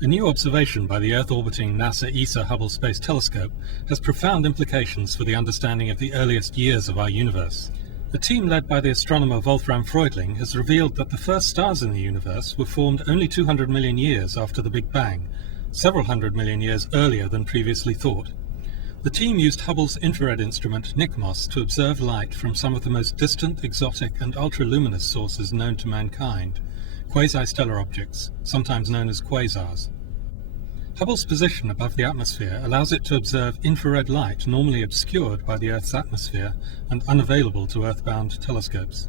A new observation by the Earth-orbiting NASA ESA Hubble Space Telescope has profound implications for the understanding of the earliest years of our universe. A team led by the astronomer Wolfram Freundling has revealed that the first stars in the universe were formed only 200 million years after the Big Bang, several hundred million years earlier than previously thought. The team used Hubble's infrared instrument NICMOS to observe light from some of the most distant, exotic and ultraluminous sources known to mankind, quasi-stellar objects, sometimes known as quasars. Hubble's position above the atmosphere allows it to observe infrared light normally obscured by the Earth's atmosphere and unavailable to Earth-bound telescopes.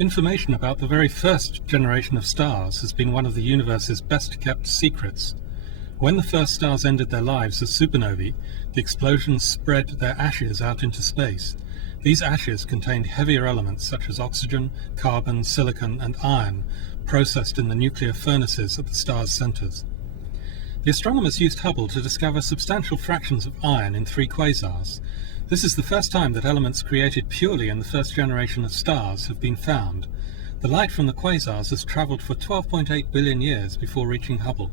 Information about the very first generation of stars has been one of the universe's best-kept secrets. When the first stars ended their lives as supernovae, the explosions spread their ashes out into space. These ashes contained heavier elements such as oxygen, carbon, silicon, and iron, processed in the nuclear furnaces at the star's centers. The astronomers used Hubble to discover substantial fractions of iron in 3 quasars. This is the first time that elements created purely in the first generation of stars have been found. The light from the quasars has traveled for 12.8 billion years before reaching Hubble.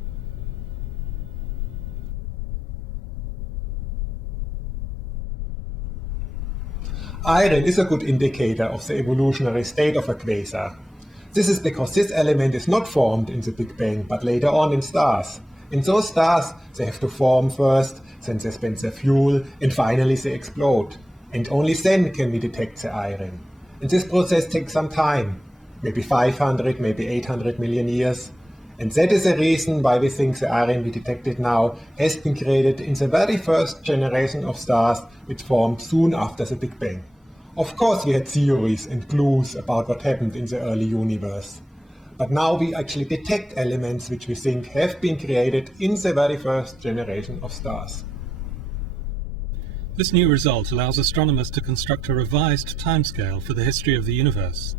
Iron is a good indicator of the evolutionary state of a quasar. This is because this element is not formed in the Big Bang, but later on in stars. In those stars, they have to form first, then they spend their fuel, and finally they explode. And only then can we detect the iron. And this process takes some time, maybe 500, maybe 800 million years. And that is the reason why we think the iron we detected now has been created in the very first generation of stars which formed soon after the Big Bang. Of course we had theories and clues about what happened in the early universe. But now we actually detect elements which we think have been created in the very first generation of stars. This new result allows astronomers to construct a revised timescale for the history of the universe.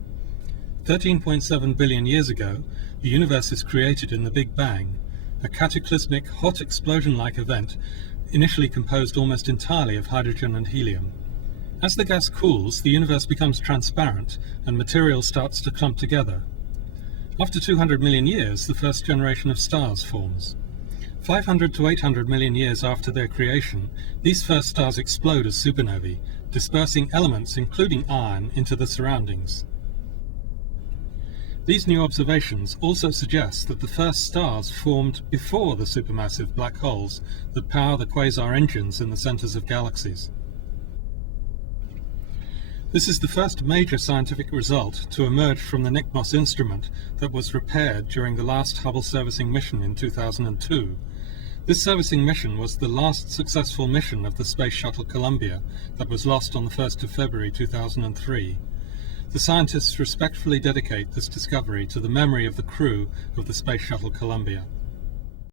13.7 billion years ago, the universe is created in the Big Bang, a cataclysmic, hot explosion-like event initially composed almost entirely of hydrogen and helium. As the gas cools, the universe becomes transparent and material starts to clump together. After 200 million years, the first generation of stars forms. 500 to 800 million years after their creation, these first stars explode as supernovae, dispersing elements including iron into the surroundings. These new observations also suggest that the first stars formed before the supermassive black holes that power the quasar engines in the centers of galaxies. This is the first major scientific result to emerge from the NICMOS instrument that was repaired during the last Hubble servicing mission in 2002. This servicing mission was the last successful mission of the Space Shuttle Columbia that was lost on the 1st of February 2003. The scientists respectfully dedicate this discovery to the memory of the crew of the Space Shuttle Columbia.